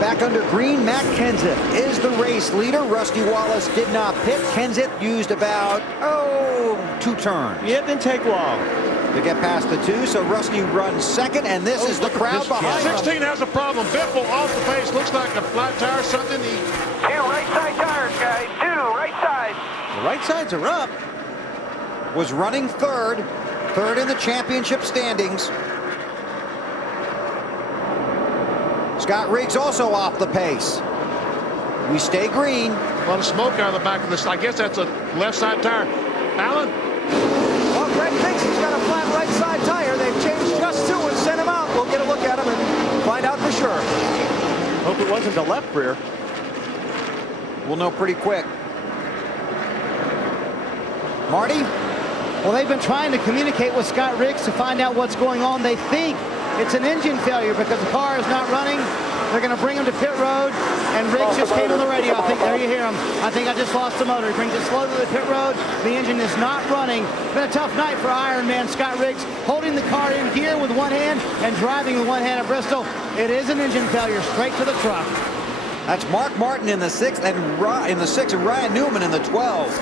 Back under green, Matt Kenseth is the race leader. Rusty Wallace did not pit. Kenseth used about, 2 turns. Yeah, it didn't take long to get past the 2, so Rusty runs second, and this is the crowd behind him. 16 has a problem. Biffle off the pace. Looks like a flat tire, something. 2 right side tires, guys. 2 right sides. The right sides are up. Was running third in the championship standings. Scott Riggs also off the pace. We stay green. A lot of smoke out of the back of this. I guess that's a left side tire. Alan? Well, Greg thinks he's got a flat right side tire. They've changed just 2 and sent him out. We'll get a look at him and find out for sure. Hope it wasn't the left rear. We'll know pretty quick. Marty? Well, they've been trying to communicate with Scott Riggs to find out what's going on. They think it's an engine failure because the car is not running. They're going to bring him to pit road, and Riggs just came on the radio. I think, there you hear him. I think I just lost the motor. He brings it slow to the pit road. The engine is not running. It's been a tough night for Ironman Scott Riggs, holding the car in gear with one hand and driving with one hand at Bristol. It is an engine failure straight to the truck. That's Mark Martin in the 6th, and Ryan Newman in the 12th.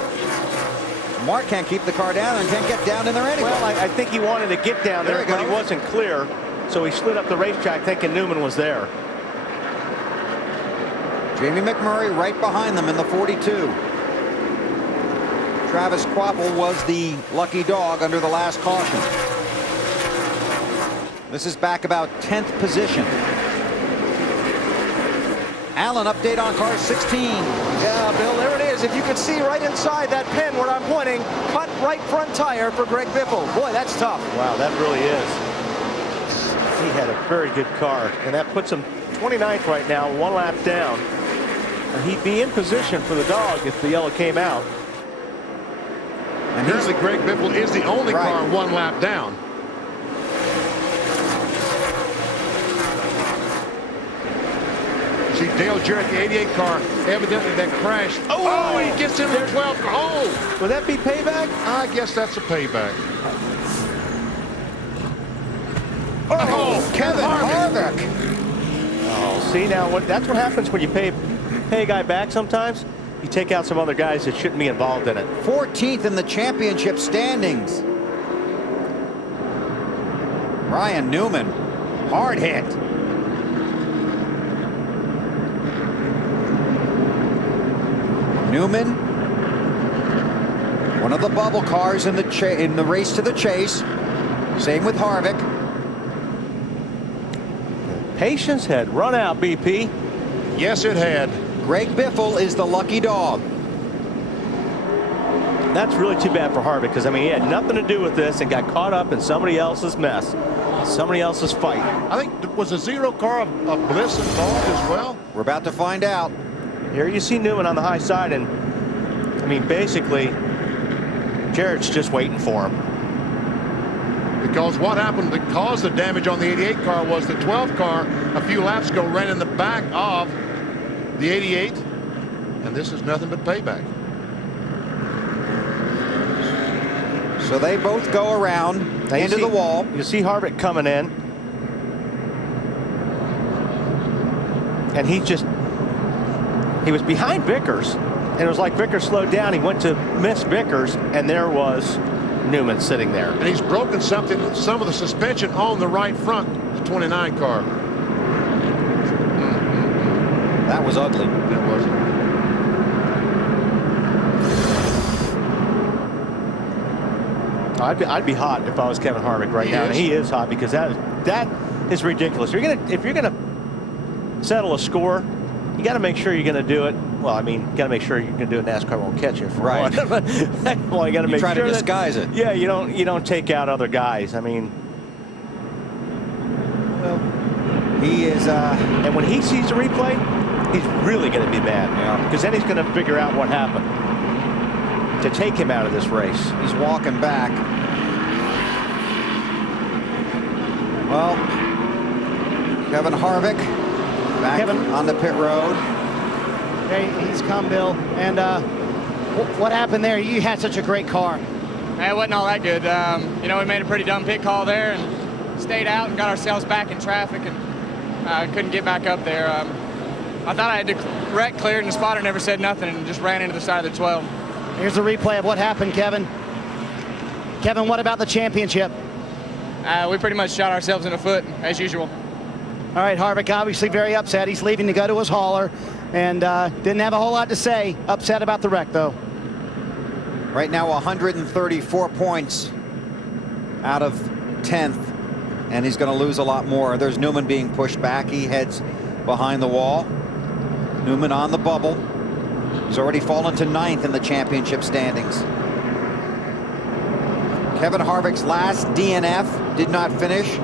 Mark can't keep the car down and can't get down in there anyway. Well, I think he wanted to get down there, but he wasn't clear, so he slid up the racetrack thinking Newman was there. Jamie McMurray right behind them in the 42. Travis Kvapil was the lucky dog under the last caution. This is back about 10th position. Alan, update on car 16. Yeah, Bill, there it is. If you could see right inside that pin where I'm pointing, cut right front tire for Greg Biffle. Boy, that's tough. Wow, that really is. He had a very good car, and that puts him 29th right now, 1 lap down. And he'd be in position for the dog if the yellow came out. And apparently Greg Biffle is the only car 1 lap down. See, Dale Jarrett, the 88 car, evidently that crashed. Oh, he gets in the 12th. Oh! Would that be payback? I guess that's a payback. Oh, Kevin Harvick. Oh, see, now that's what happens when you pay a guy back sometimes. You take out some other guys that shouldn't be involved in it. 14th in the championship standings. Ryan Newman, hard hit. Newman, one of the bubble cars in the race to the chase. Same with Harvick. Patience had run out, BP. Yes, it had. Greg Biffle is the lucky dog. That's really too bad for Harvick, because I mean he had nothing to do with this and got caught up in somebody else's mess, somebody else's fight. I think was a 0 car of Bliss involved as well. We're about to find out. Here you see Newman on the high side, and I mean basically Jarrett's just waiting for him. Because what happened that caused the damage on the 88 car was the 12 car a few laps ago ran in the back of the 88, and this is nothing but payback. So they both go around into the wall. You see Harvick coming in, and he was behind Vickers, and it was like Vickers slowed down. He went to miss Vickers, and there was Newman sitting there. And he's broken some of the suspension on the right front, the 29 car. That was ugly. It was. I'd be hot if I was Kevin Harvick right now. And he is hot because that is ridiculous. If you're gonna settle a score, you got to make sure you're going to do it. Well, I mean, you got to make sure you're going to do it. NASCAR won't catch you. For right. Well, you got to make sure to disguise it. Yeah, you don't take out other guys. I mean, well, he is. And when he sees the replay, he's really going to be mad. Yeah. Because then he's going to figure out what happened to take him out of this race. He's walking back. Well, Kevin Harvick back on the pit road. Hey, he's come, Bill. And what happened there? You had such a great car. It wasn't all that good. You know, we made a pretty dumb pit call there and stayed out and got ourselves back in traffic and couldn't get back up there. I thought I had the wreck cleared, and the spotter never said nothing and just ran into the side of the 12. Here's a replay of what happened, Kevin. Kevin, what about the championship? We pretty much shot ourselves in the foot, as usual. All right, Harvick obviously very upset. He's leaving to go to his hauler and didn't have a whole lot to say. Upset about the wreck, though. Right now, 134 points out of 10th, and he's going to lose a lot more. There's Newman being pushed back. He heads behind the wall. Newman on the bubble. He's already fallen to 9th in the championship standings. Kevin Harvick's last DNF, did not finish,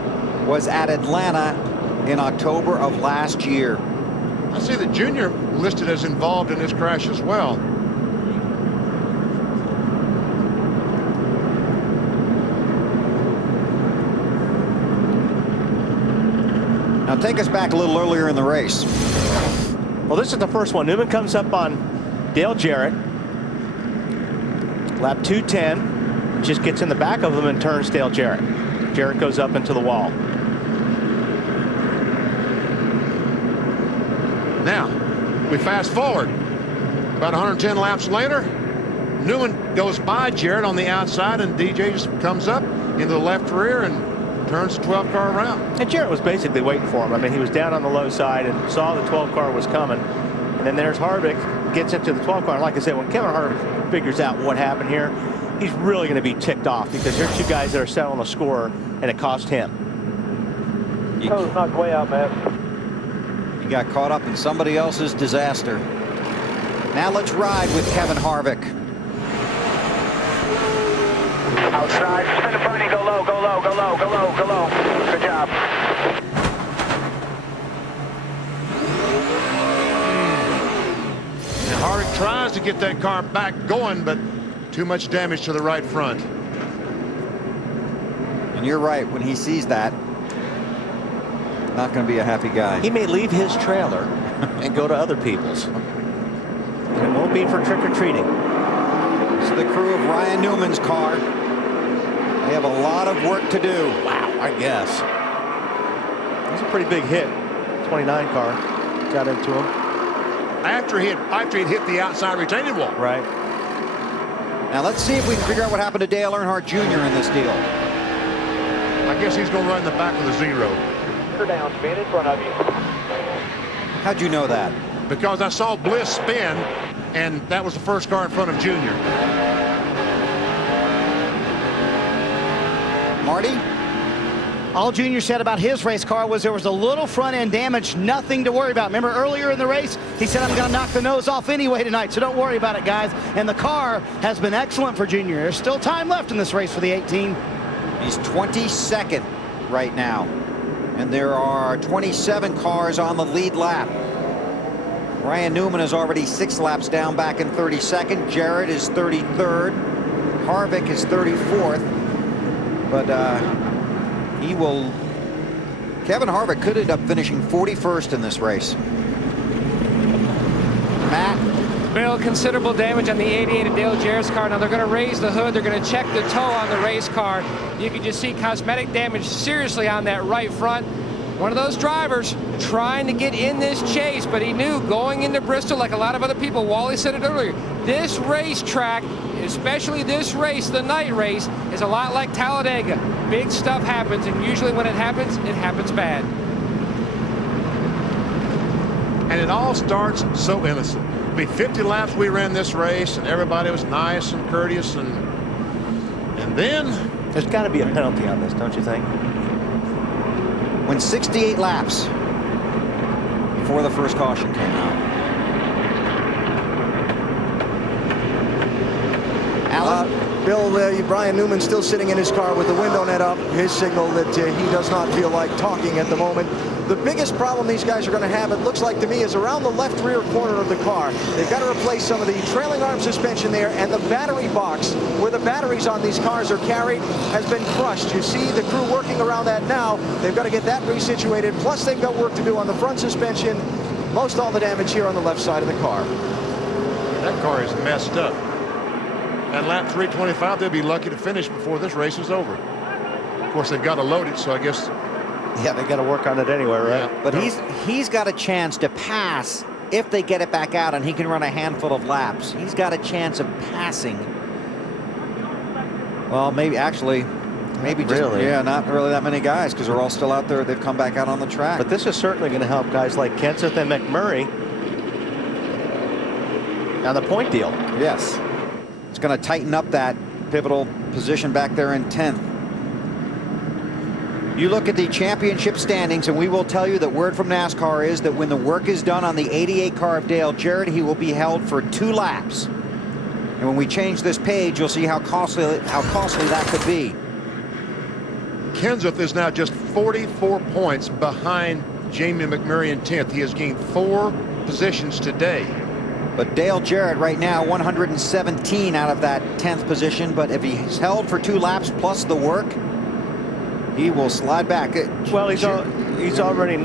was at Atlanta in October of last year. I see that Junior listed as involved in this crash as well. Now take us back a little earlier in the race. Well, this is the first one. Newman comes up on Dale Jarrett. Lap 210. Just gets in the back of him and turns Dale Jarrett. Jarrett goes up into the wall. Now, we fast forward. About 110 laps later, Newman goes by Jarrett on the outside, and DJ just comes up into the left rear and turns the 12 car around. And Jarrett was basically waiting for him. I mean, he was down on the low side and saw the 12 car was coming. And then there's Harvick, gets into the 12 car. And like I said, when Kevin Harvick figures out what happened here, he's really going to be ticked off because there's two guys that are settling a score, and it cost him. Toes knocked way out, Matt. He got caught up in somebody else's disaster. Now let's ride with Kevin Harvick. Outside, spin the Bernie, go low, go low, go low, go low, go low. Good job. And Harvick tries to get that car back going, but too much damage to the right front. And you're right, when he sees that, not going to be a happy guy. He may leave his trailer and go to other people's. And it won't be for trick-or-treating. This is the crew of Ryan Newman's car. They have a lot of work to do. Wow, I guess. That's a pretty big hit. 29 car got into him. After he had hit the outside retaining wall. Right. Now let's see if we can figure out what happened to Dale Earnhardt Jr. in this deal. I guess he's going to run in the back of the zero. You're down, spin in front of you. How'd you know that? Because I saw Bliss spin, and that was the first car in front of Junior. Marty? All Junior said about his race car was there was a little front end damage, nothing to worry about. Remember earlier in the race, he said, I'm going to knock the nose off anyway tonight, so don't worry about it, guys. And the car has been excellent for Junior. There's still time left in this race for the 18. He's 22nd right now. And there are 27 cars on the lead lap. Ryan Newman is already 6 laps down, back in 32nd. Jarrett is 33rd. Harvick is 34th. But he will... Kevin Harvick could end up finishing 41st in this race. Matt? Bill, considerable damage on the 88 of Dale Jarrett's car. Now they're going to raise the hood. They're going to check the toe on the race car. You can just see cosmetic damage seriously on that right front. One of those drivers trying to get in this chase, but he knew going into Bristol, like a lot of other people, Wally said it earlier, this racetrack, especially this race, the night race, is a lot like Talladega. Big stuff happens, and usually when it happens bad. And it all starts so innocent. I mean, 50 laps we ran this race, and everybody was nice and courteous, and then... There's got to be a penalty on this, don't you think? When 68 laps before the first caution came out. Alan? Bill, Brian Newman still sitting in his car with the window net up. His signal that he does not feel like talking at the moment. The biggest problem these guys are going to have, it looks like to me, is around the left rear corner of the car. They've got to replace some of the trailing arm suspension there, and the battery box where the batteries on these cars are carried has been crushed. You see the crew working around that now. They've got to get that resituated, plus they've got work to do on the front suspension. Most all the damage here on the left side of the car. That car is messed up. At lap 325, they'll be lucky to finish before this race is over. Of course, they've got to load it, so I guess... Yeah, they got to work on it anyway, right? But he's got a chance to pass if they get it back out and he can run a handful of laps, he's got a chance of passing. Well, maybe actually, maybe just, really. yeah, not really that many guys because they're all still out there. They've come back out on the track. But this is certainly going to help guys like Kenseth and McMurray on the point deal. Yes. It's going to tighten up that pivotal position back there in 10th. You look at the championship standings, and we will tell you that word from NASCAR is that when the work is done on the 88 car of Dale Jarrett, he will be held for 2 laps. And when we change this page, you'll see how costly that could be. Kenseth is now just 44 points behind Jamie McMurray in 10th. He has gained 4 positions today. But Dale Jarrett right now 117 out of that 10th position. But if he's held for 2 laps plus the work, he will slide back. Well, he's already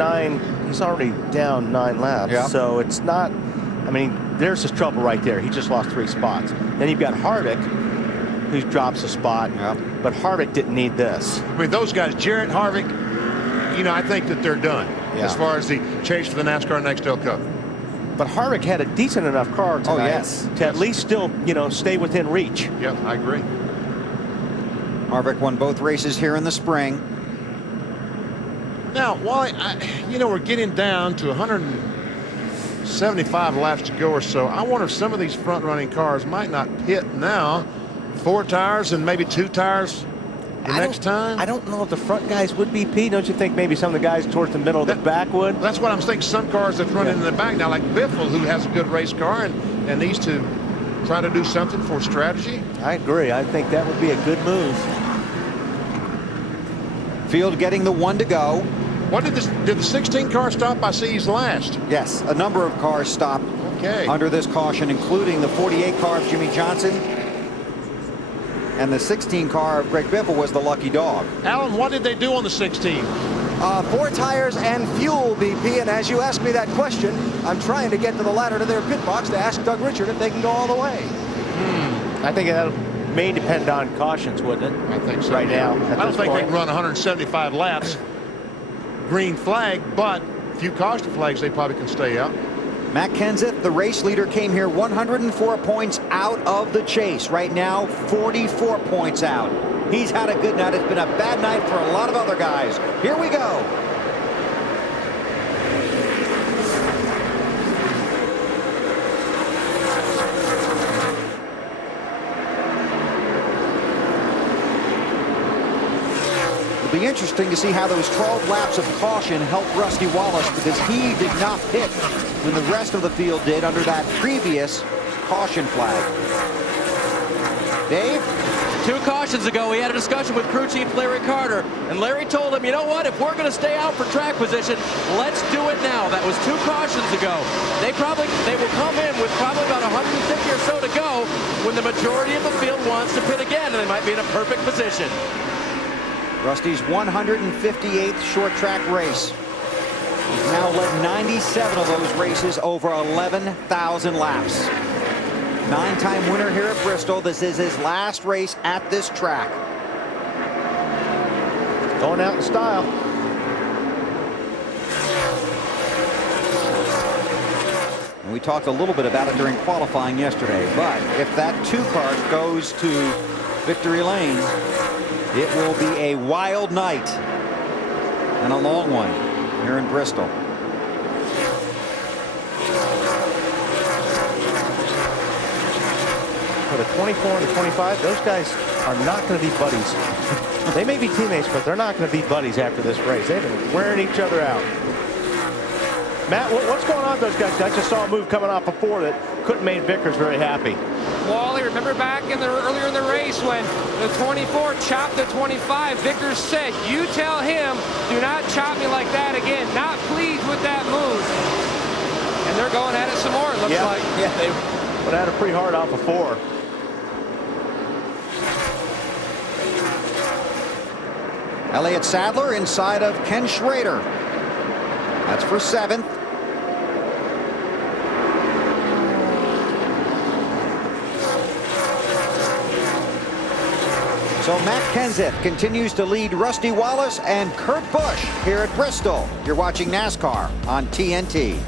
down 9 laps. Yeah. So it's not, I mean, there's his trouble right there. He just lost 3 spots. Then you've got Harvick, who drops a spot. Yeah. But Harvick didn't need this. I mean, those guys, Jarrett, Harvick, you know, I think that they're done as far as the chase for the NASCAR Nextel Cup. But Harvick had a decent enough car tonight yes. to at least still, you know, stay within reach. Yeah, I agree. Harvick won both races here in the spring. Now, while you know, we're getting down to 175 laps to go or so, I wonder if some of these front-running cars might not pit now. 4 tires and maybe 2 tires the next time. I don't know if the front guys would be, Pete. Don't you think maybe some of the guys towards the middle of the back would? That's what I'm thinking. Some cars that's running in the back now, like Biffle, who has a good race car and needs to try to do something for strategy. I agree. I think that would be a good move. Field getting the 1 to go. What did the 16 car stop? I see he's last. Yes, a number of cars stopped under this caution, including the 48 car of Jimmy Johnson. And the 16 car of Greg Biffle was the lucky dog. Alan, what did they do on the 16? 4 tires and fuel, BP. And as you ask me that question, I'm trying to get to the ladder to their pit box to ask Doug Richard if they can go all the way. I think that may depend on cautions, wouldn't it? I think so. Right now. I don't think they can run 175 laps. Green flag, but a few caution flags, they probably can stay out. Matt Kenseth, the race leader, came here 104 points out of the chase. Right now, 44 points out. He's had a good night. It's been a bad night for a lot of other guys. Here we go. It'll be interesting to see how those 12 laps of caution helped Rusty Wallace, because he did not pit when the rest of the field did under that previous caution flag. Dave? 2 cautions ago, he had a discussion with crew chief Larry Carter, and Larry told him, you know what, if we're going to stay out for track position, let's do it now. That was 2 cautions ago. They will come in with probably about 150 or so to go when the majority of the field wants to pit again, and they might be in a perfect position. Rusty's 158th short track race. He's now led 97 of those races over 11,000 laps. 9-time winner here at Bristol. This is his last race at this track. Going out in style. And we talked a little bit about it during qualifying yesterday, but if that 2 car goes to victory lane, it will be a wild night and a long one here in Bristol. For the 24 and the 25, those guys are not going to be buddies. They may be teammates, but they're not going to be buddies after this race. They've been wearing each other out. Matt, what's going on with those guys? I just saw a move coming off before that couldn't make Vickers very happy. Wally, remember back earlier in the race when the 24 chopped the 25, Vickers said, you tell him, do not chop me like that again. Not pleased with that move. And they're going at it some more, it looks like. Yeah, they went at it pretty hard off before. Elliott Sadler inside of Ken Schrader. That's for 7th. So Matt Kenseth continues to lead Rusty Wallace and Kurt Busch here at Bristol. You're watching NASCAR on TNT.